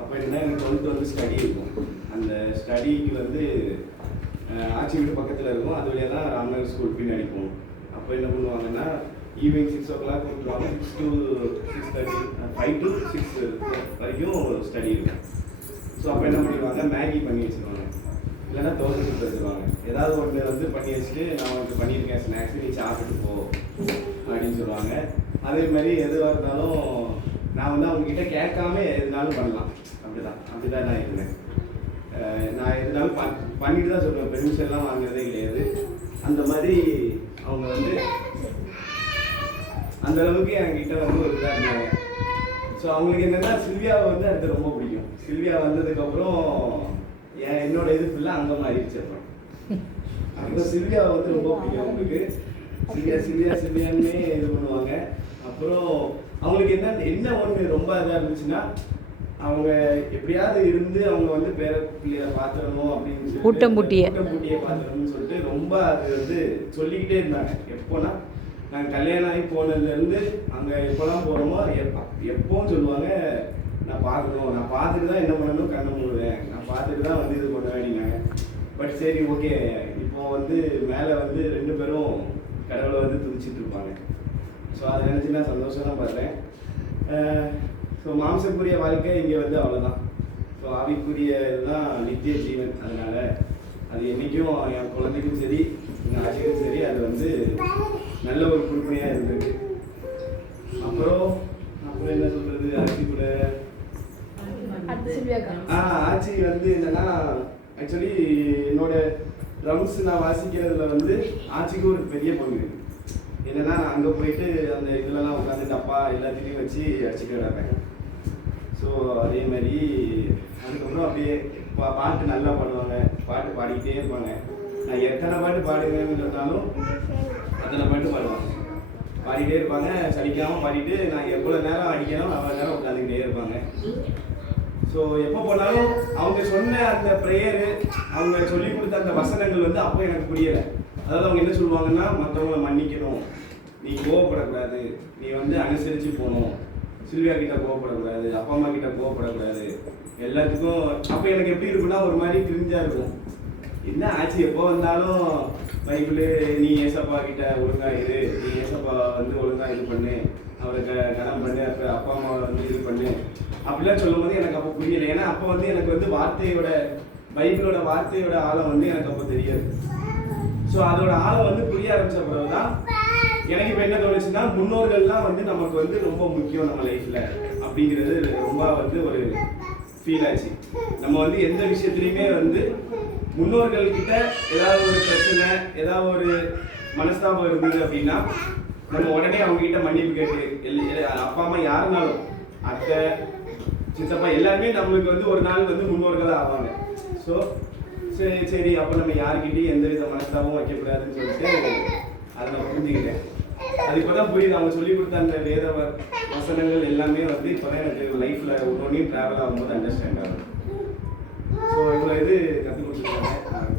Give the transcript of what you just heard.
அப்போ என்னன்னா எனக்கு 12th வந்து ஸ்டடி இருக்கும். அந்த ஸ்டடிக்கு வந்து ஆச்சி வீடு பக்கத்தில் இருக்கும். அது வழியாக தான் ராம்நகர் ஸ்கூல் பின்னாடி போகணும். அப்போ என்ன பண்ணுவாங்கன்னா ஈவினிங் 6 o'clock விட்டுருவாங்க. 6 to 6:30, 5 to 6 வரைக்கும் ஸ்டடி இருக்கும். ஸோ அப்போ என்ன பண்ணிடுவாங்க, மேகி பண்ணி வச்சுருவாங்க, இல்லைன்னா தோசை சுட்டு வச்சுருவாங்க. ஏதாவது ஒன்று வந்து பண்ணி வச்சுட்டு நான் உனக்கு பண்ணியிருக்கேன் ஸ்நாக்ஸ், நீ சாப்பிட்டு போ அப்படின்னு சொல்லுவாங்க. அதே மாதிரி எதுவாக இருந்தாலும் நான் வந்து அவங்ககிட்ட கேட்காம எதுனாலும் பண்ணலாம். அப்படிதான் நான் இருந்தேன். நான் எதுனாலும் பண்ணிட்டு தான் சொல்லுவேன், பெர்மிஷன்லாம் வாங்குறதே கிடையாது. அந்த மாதிரி அவங்க வந்து அந்த அளவுக்கு என்கிட்ட வந்து ஒரு இதாக இருந்தாங்க. ஸோ அவங்களுக்கு என்னென்னா சில்வியாவை வந்து அடுத்து ரொம்ப பிடிக்கும். சில்வியா வந்ததுக்கப்புறம் என்னோட இது ஃபுல்லாக அங்கே மாறிடுச்சு. அப்புறம் அந்த சில்வியாவை வந்து ரொம்ப பிடிக்கும் அவங்களுக்கு. சில்வியான்னே இது பண்ணுவாங்க. அப்புறம் அவங்களுக்கு என்ன ஒன்று ரொம்ப இதாக இருந்துச்சுன்னா, அவங்க எப்படியாவது இருந்து அவங்க வந்து பேர பிள்ளைய பார்த்துடணும் அப்படின்னு சொல்லி கூட்டம்பூட்டியை பார்த்துடணும்னு சொல்லிட்டு ரொம்ப அது வந்து சொல்லிக்கிட்டே இருந்தாங்க. எப்போனா நாங்கள் கல்யாணம் ஆகி போனதுலேருந்து அங்கே எப்போலாம் போகிறோமோ எப்போவும் சொல்லுவாங்க, நான் பார்க்கணும், நான் பார்த்துட்டு தான் என்ன பண்ணணும் கண்ணை மூடுவேன், நான் பார்த்துட்டு தான் வந்து இது பண்ண வேண்டினாங்க. பட் சரி ஓகே, இப்போ வந்து மேலே வந்து 2 பேரும் கடவுளை வந்து துதிச்சிட்டு இருப்பாங்க. ஸோ அதை நினச்சி நான் சந்தோஷம் தான் படுறேன். ஸோ மாம்சக்குரிய வாழ்க்கை இங்கே வந்து அவ்வளோதான். ஸோ ஆவிக்குரிய இதுதான் நித்திய ஜீவன். அதனால் அது என்றைக்கும் என் குழந்தைக்கும் சரி எங்கள் ஆட்சிக்கும் சரி அது வந்து நல்ல ஒரு கொடுப்பனையாக இருந்திருக்கு. அப்புறம் என்ன சொல்கிறது, ஆட்சி கூட ஆட்சி வந்து என்னன்னா, ஆக்சுவலி என்னோட ட்ரம்ஸ் நான் வாசிக்கிறதுல வந்து ஆட்சிக்கு ஒரு பெரிய பங்கு. என்னன்னா நான் அங்கே போயிட்டு அந்த இதுலலாம் உட்காந்து டப்பா எல்லாத்தையும் வச்சு அடிச்சுட்டு கிடப்பேன். ஸோ அதே மாதிரி அதுக்கப்புறம் அப்படியே பாட்டு நல்லா பாடுவாங்க, பாட்டு பாடிக்கிட்டே இருப்பாங்க. நான் எத்தனை பாட்டு பாடுங்கன்னு சொன்னாலும் அத்தனை பாட்டு பாடிக்கிட்டே இருப்பாங்க. சலிக்காமல் பாடிட்டு நான் எவ்வளோ நேரம் அடிக்கணும் அவ்வளோ நேரம் உட்காந்துக்கிட்டே இருப்பாங்க. ஸோ எப்போ போனாலும் அவங்க சொன்ன அந்த ப்ரேயரு, அவங்க சொல்லி கொடுத்த அந்த வசனங்கள் வந்து அப்போ எனக்கு புரியலை. அதாவது அவங்க என்ன சொல்லுவாங்கன்னா, மற்றவங்களை மன்னிக்கணும், நீ கோவப்படக்கூடாது, நீ வந்து அனுசரித்து போகணும், சில்வியா கிட்ட கோவப்படக்கூடாது, அப்பா அம்மா கிட்ட கோவப்படக்கூடாது, எல்லாத்துக்கும். அப்போ எனக்கு எப்படி இருக்குன்னா ஒரு மாதிரி கிரிஞ்சாக இருக்கும். என்ன ஆச்சு, எப்போ வந்தாலும் பைபிள், நீ ஏசப்பா கிட்ட ஒழுங்கா இரு, நீ ஏசப்பா வந்து ஒழுங்கா இது பண்ணு, அவருக்கு கனம் பண்ணு, அப்போ அப்பா அம்மா வந்து இது பண்ணு அப்படிலாம் சொல்லும் போது எனக்கு அப்போ புரியலை. ஏன்னா அப்போ வந்து எனக்கு வந்து பைபிளோட வார்த்தையோட ஆழம் வந்து எனக்கு அப்போ தெரியாது. ஸோ அதோட ஆழம் வந்து புரிய ஆரம்பிச்ச பிறகு தான் எனக்கு இப்போ என்ன தோணுச்சுன்னா, முன்னோர்கள்லாம் வந்து நமக்கு வந்து ரொம்ப முக்கியம் நம்ம லைஃப்பில் அப்படிங்கிறது ரொம்ப வந்து ஒரு ஃபீல் ஆச்சு. நம்ம வந்து எந்த விஷயத்துலையுமே வந்து முன்னோர்கள்கிட்ட ஏதாவது ஒரு பிரச்சனை, ஏதாவது ஒரு மனஸ்தாபம் இருந்தது அப்படின்னா நம்ம உடனே அவங்ககிட்ட மன்னிப்பு கேட்டு, அப்பா அம்மா யாருனாலும், அத்தை சித்தப்பா எல்லாருமே நம்மளுக்கு வந்து ஒரு நாள் வந்து முன்னோர்களாக ஆவாங்க. ஸோ சரி அப்போ நம்ம யாருக்கிட்டையும் எந்த வித மனஸ்தாபமும் வைக்கக்கூடாதுன்னு சொல்லிட்டு அதை நான் புரிஞ்சுக்கிட்டேன். அது இப்போ தான் புரியுது. அவங்க சொல்லி கொடுத்த அந்த வேத வசனங்கள் எல்லாமே வந்து இப்போ தான் எனக்கு லைஃப்பில் ஒவ்வொன்றையும் ட்ராவல் ஆகும்போது அண்டர்ஸ்டாண்ட் ஆகும். ஸோ இவ்வளோ இது கற்றுக் கொடுத்துருக்காங்க.